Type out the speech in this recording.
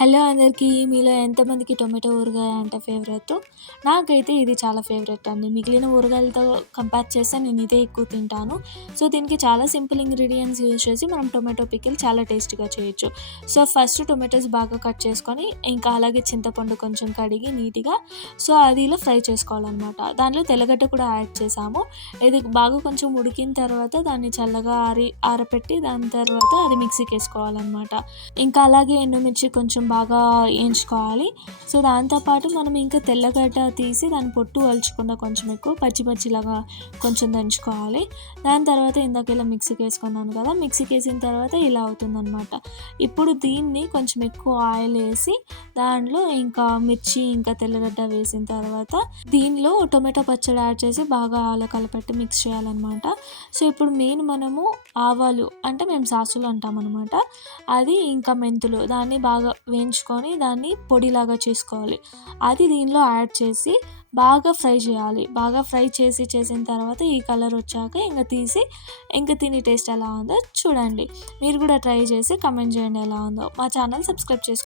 Hello అందరికీ. మీలో ఎంతమందికి టొమాటో ఊరగాయ అంటే ఫేవరెట్? నాకైతే ఇది చాలా ఫేవరెట్ అండి. మిగిలిన ఊరగాయలతో కంపేర్ చేస్తే నేను ఇదే ఎక్కువ తింటాను. సో, దీనికి చాలా సింపుల్ ఇంగ్రీడియెంట్స్ యూజ్ చేసి మనం టొమాటో పికిల్ చాలా టేస్టీగా చేయొచ్చు. సో, ఫస్ట్ టొమాటోస్ బాగా కట్ చేసుకొని, ఇంకా అలాగే చింతపండు కొంచెం కడిగి నీట్‌గా అది ఇలా ఫ్రై చేసుకోవాలనమాట. దానిలో తెల్లగడ్డ కూడా యాడ్ చేసాము. ఇది బాగా కొంచెం ఉడికిన తర్వాత దాన్ని చల్లగా ఆరపెట్టి దాని తర్వాత అది మిక్సీకేసుకోవాలనమాట. ఇంకా అలాగే ఎండుమిర్చి కొంచెం బాగా వేయించుకోవాలి. సో, దాంతోపాటు మనం ఇంకా తెల్లగడ్డ తీసి దాని పొట్టు వలుచకుండా కొంచెం ఎక్కువ పచ్చి పచ్చిలాగా కొంచెం దంచుకోవాలి. దాని తర్వాత ఇందాక ఇలా మిక్సీకి వేసుకున్నాను కదా, మిక్సీకి వేసిన తర్వాత ఇలా అవుతుందనమాట. ఇప్పుడు దీన్ని కొంచెం ఎక్కువ ఆయిల్ వేసి దాంట్లో ఇంకా మిర్చి ఇంకా తెల్లగడ్డ వేసిన తర్వాత దీనిలో టొమాటో పచ్చడి యాడ్ చేసి బాగా అలా కలపెట్టి మిక్స్ చేయాలన్నమాట. సో, ఇప్పుడు మెయిన్ మనము ఆవాలు అంటే మేము సాసులు అంటామన్నమాట. అది ఇంకా మెంతులు దాన్ని బాగా వేయించుకొని దాన్ని పొడిలాగా చేసుకోవాలి. అది దీనిలో యాడ్ చేసి బాగా ఫ్రై చేయాలి. బాగా ఫ్రై చేసిన తర్వాత ఈ కలర్ వచ్చాక ఇంక తీసి ఇంక తిని టేస్ట్ ఎలా ఉందో చూడండి. మీరు కూడా ట్రై చేసి కమెంట్ చేయండి ఎలా ఉందో. మా ఛానల్ సబ్స్క్రైబ్ చేసుకోండి.